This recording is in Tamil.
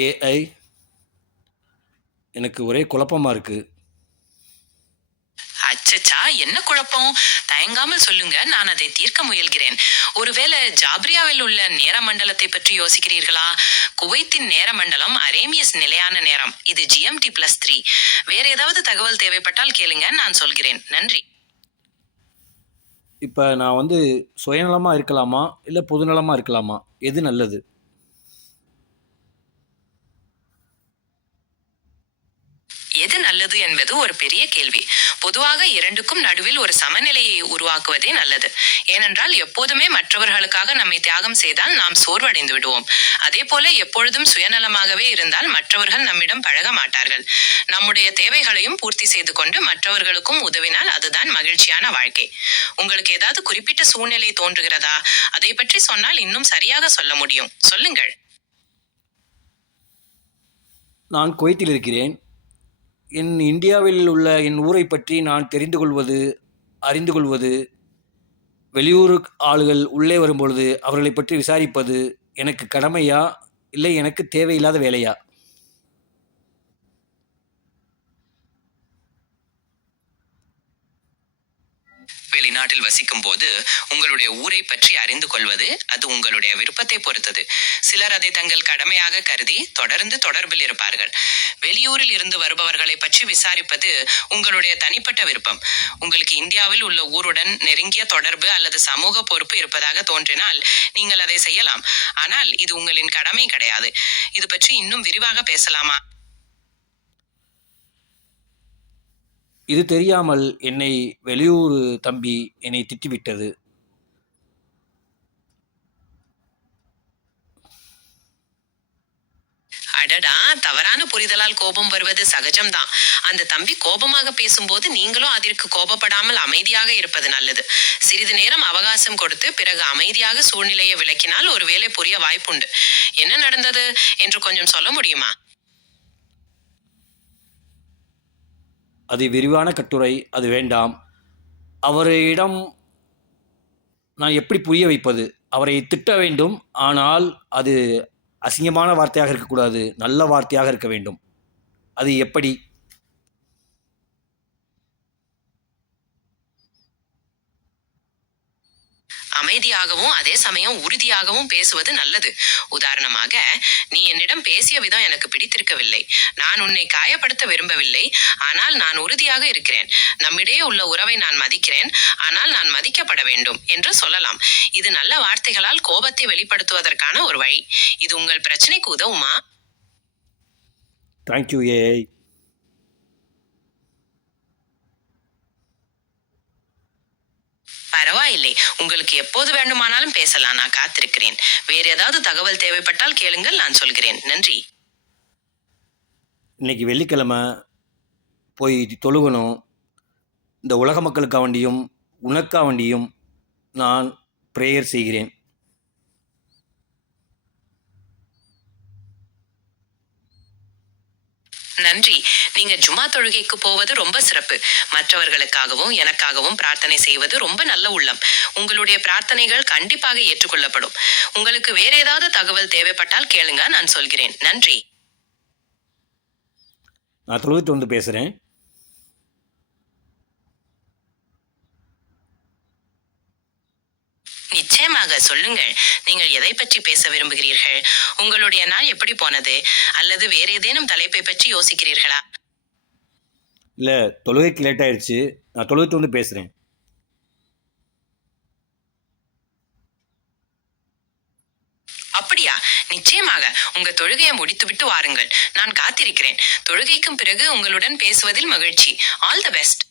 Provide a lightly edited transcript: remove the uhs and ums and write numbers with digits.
ஏஐ எனக்கு ஒரே குழப்பமா இருக்கு. அச்சச்சா, என்ன குழப்பம்? தயங்காமல் சொல்லுங்க, நான் அதை தீர்க்க முயல்கிறேன். ஒருவேளை ஜாப்ரியாவில் உள்ள நேர மண்டலத்தை பற்றி யோசிக்கிறீர்களா? குவைத்தின் நேர மண்டலம் அரேமியஸ் நிலையான நேரம். இது GMT+3. வேற ஏதாவது தகவல் தேவைப்பட்டால் கேளுங்க, நான் சொல்கிறேன். நன்றி. இப்ப நான் சுயநலமா இருக்கலாமா? இல்ல பொதுநலமா இருக்கலாமா? எது நல்லது? எது நல்லது என்பது ஒரு பெரிய கேள்வி. பொதுவாக இரண்டுக்கும் நடுவில் ஒரு சமநிலையை உருவாக்குவதே நல்லது. ஏனென்றால் எப்போதுமே மற்றவர்களுக்காக நம்மை தியாகம் செய்தால் நாம் சோர்வடைந்து விடுவோம். அதே போல எப்பொழுதும் சுயநலமாகவே இருந்தால் மற்றவர்கள் நம்மிடம் பழக மாட்டார்கள். நம்முடைய தேவைகளையும் பூர்த்தி செய்து கொண்டு மற்றவர்களுக்கும் உதவினால் அதுதான் மகிழ்ச்சியான வாழ்க்கை. உங்களுக்கு ஏதாவது குறிப்பிட்ட சூழ்நிலை தோன்றுகிறதா? அதை பற்றி சொன்னால் இன்னும் சரியாக சொல்ல முடியும். சொல்லுங்கள். நான் குவைத்தில் இருக்கிறேன். இந்தியாவில் உள்ள என் ஊரை பற்றி நான் தெரிந்து கொள்வது, அறிந்து கொள்வது, வெளியூர் ஆளுகள் உள்ளே வரும்பொழுது அவர்களைப் பற்றி விசாரிப்பது எனக்கு கடமையா? இல்லை எனக்கு தேவையில்லாத வேலையா? வெளிநாட்டில் வசிக்கும் போது உங்களுடைய ஊரை பற்றி அறிந்து கொள்வது அது உங்களுடைய விருப்பத்தை பொறுத்தது. சிலர் அதை தங்கள் கடமையாக கருதி தொடர்ந்து தொடர்பில் இருப்பார்கள். வெளியூரில் இருந்து வருபவர்களை பற்றி விசாரிப்பது உங்களுடைய தனிப்பட்ட விருப்பம். உங்களுக்கு இந்தியாவில் உள்ள ஊருடன் நெருங்கிய தொடர்பு அல்லது சமூக பொறுப்பு இருப்பதாக தோன்றினால் நீங்கள் அதை செய்யலாம். ஆனால் இது உங்களின் கடமை கிடையாது. இது பற்றி இன்னும் விரிவாக பேசலாமா? இது தெரியாமல் என்னை வெளியூர் தம்பி என்னை திட்டிவிட்டது. அடடா, தவறான புரிதலால் கோபம் வருவது சகஜம்தான். அந்த தம்பி கோபமாக பேசும்போது நீங்களும் அதற்கு கோபப்படாமல் அமைதியாக இருப்பது நல்லது. சிறிது நேரம் அவகாசம் கொடுத்து பிறகு அமைதியாக சூழ்நிலையை விளக்கினால் ஒருவேளை புரிய வாய்ப்புண்டு. என்ன நடந்தது என்று கொஞ்சம் சொல்ல முடியுமா? அது விரிவான கட்டுரை, அது வேண்டாம். அவரிடம் நான் எப்படி புரிய வைப்பது? அவரை திட்ட வேண்டும், ஆனால் அது அசிங்கமான வார்த்தையாக இருக்கக்கூடாது, நல்ல வார்த்தையாக இருக்க வேண்டும். அது எப்படி? அமைதியாகவும் அதே சமயம் உறுதியாகவும் பேசுவது நல்லது. உதாரணமாக, நீ என்னிடம் பேசிய விதம் எனக்கு பிடித்திருக்கவில்லை. நான் உன்னை காயப்படுத்த விரும்பவில்லை, ஆனால் நான் உறுதியாக இருக்கிறேன். நம்மிடையே உள்ள உறவை நான் மதிக்கிறேன், ஆனால் நான் மதிக்கப்பட வேண்டும் என்று சொல்லலாம். இது நல்ல வார்த்தைகளால் கோபத்தை வெளிப்படுத்துவதற்கான ஒரு வழி. இது உங்கள் பிரச்சனைக்கு உதவுமா? Thank you AI. பரவாயில்லை, உங்களுக்கு எப்போது வேண்டுமானாலும் பேசலாம். நான் காத்திருக்கிறேன். வேற ஏதாவது தகவல் தேவைப்பட்டால் கேளுங்கள், நான் சொல்கிறேன். நன்றி. இன்னைக்கு வெள்ளிக்கிழமை போய் தொழுகணும். இந்த உலக மக்களுக்காக வேண்டியும் உனக்காக வேண்டியும் நான் ப்ரேயர் செய்கிறேன். நன்றி. நீங்க ஜும்மா தொழுகைக்கு போவது ரொம்ப சிறப்பு. மற்றவர்களுக்காகவும் எனக்காகவும் பிரார்த்தனை செய்வது ரொம்ப நல்ல உள்ளம். உங்களுடைய பிரார்த்தனைகள் கண்டிப்பாக ஏற்றுக்கொள்ளப்படும். உங்களுக்கு வேற ஏதாவது தகவல் தேவைப்பட்டால் கேளுங்க, நான் சொல்கிறேன். நன்றி. நான் தொழுவிட்டு பேசுகிறேன். நிச்சயமாக சொல்லுங்கள். நீங்கள் எதை பற்றி பேச விரும்புகிறீர்கள்? உங்களுடைய நாள் எப்படி போனது? அல்லது வேற ஏதேனும் தலைப்பை பற்றி யோசிக்கிறீர்களா? இல்லை, தொழுகைக்கு லேட் ஆயிடுச்சு. நான் தொழுவிட்டு பேசுகிறேன். அப்படியா? நிச்சயமாக. உங்க தொழுகையை முடித்துவிட்டு வாருங்கள். நான் காத்திருக்கிறேன். தொழுகைக்கும் பிறகு உங்களுடன் பேசுவதில் மகிழ்ச்சி. All the best.